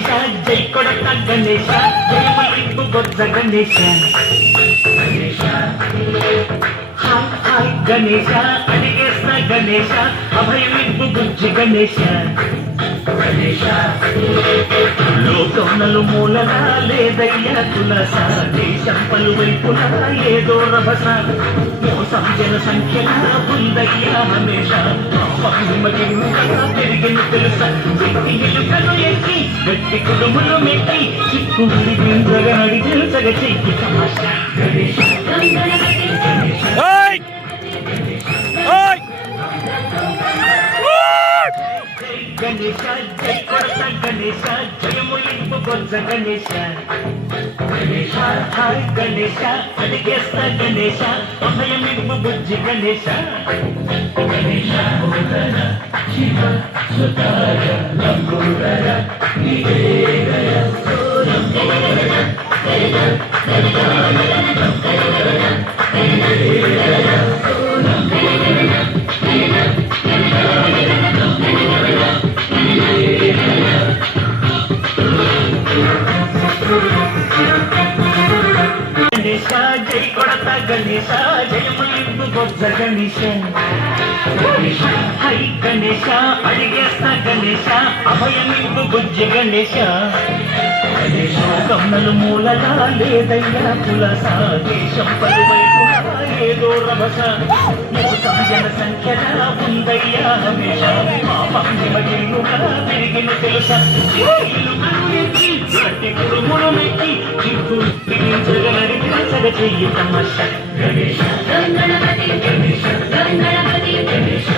గణేశ జై కొడత గణేశ జయమలింపు బొజ్జ Ganesha hi hi Ganesha అడిగేస్తా Ganesha అభయమింపు బుజ్జి గణేశ లోకమునలు మూలన లేదయ్యా తులస దేశం పలువైపులా ఏదో రభస మోసం జన సంఖ్యలా ఉందయ్యా హమేష పెరిగిన తెలుసా శక్తి ఎలుకలు ఎక్కి గట్టి కుడుములు మెక్కి చిక్కు విడిపించగా నడిపించగా చెక్కి తమాషా గణేశ గణేశ జై కొడత గణేశ జయములింపు బొజ్జ గణేశ గణేశ హాయ్ గణేశ అడిగేస్తా గణేశ అభయమింపు బుజ్జి గణేశ గణేశ శివ సుతార లంబోదర నివేదయ గణేశ జై కొడత గణేశ జయములింపు బొజ్జ గణేశ గణేశ హై గణేశ అడిగేస్తా గణేశ అభయమింపు బుజ్జి గణేశ గణేశ కమ్మలు మూలలా లేదయ్యా తులస దేశం పలువైపులా ఏదో రభస మోసం జన సంఖ్యలా ఉందయ్యా హమేష పాపం నిమగిలుగా పెరిగిన తెలుసా గట్టి కుడుములు మెక్కి చిక్కు బిగించగా నడిపించగా చెయ్యి తమాష గణేశ గణపతి గణేశ గణపతి గణేశ